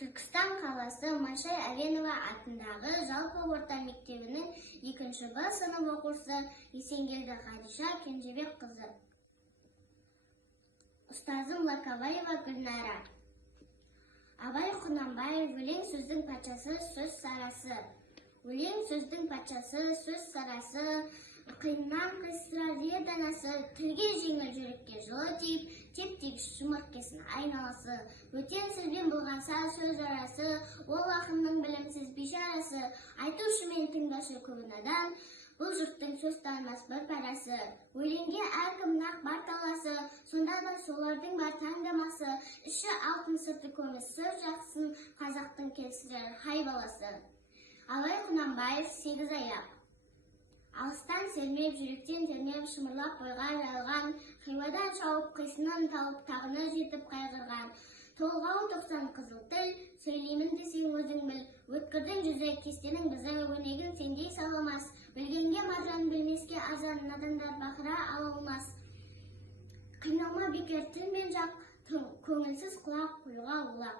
Түркістан қаласы Машай Әленова атындағы жалпы орта мектебінің 2-ші Б сынып оқушысы Есенгелді Хадиша Кенжебек қызы. Ұстазым Лаковаева Гүлнара. Абай Құнанбаев: өлең сөздің патшасы, сөз сарасы. Өлең сөздің патшасы, сөз сарасы, қиыннан қиыстырар ер данасы, тілге жеңіл, жүрекке жылы тиіп, теп-тегіс жұмыр кесін айналасы. Өтен сөзбен болғанса сөз арасы, ол ақынның білімсіз бейшарасы. Айтушы мен тыңдашы көбін адам, бұл жұрттың сөз танымас бір парасы. Өлеңге әркімнің ақ бар таласы, сонда да солардың бар таңдамасы. Іші алтын, сырты көміс, сыр жақсын, қазақтың келсірер хай баласы. Абай Құнанбаев: 8 аяқ. Алыстан сермеп, жүректен термеп, шымырлап бойға жайылған, қимадан шауып, қисынын тауып, тағына жетіп қайғырған. Толғауы 90 қызыл тіл, сөйлеймін десең өзің біл. Өткірдің жүзі, кестенің бізі, өнегін сендей саламас. Білгенге маржан, білмеске азан, надандар бақыра ала алмас. Қиналма бекер тіл мен жақ, көңілсіз құлақ, құйға улақ.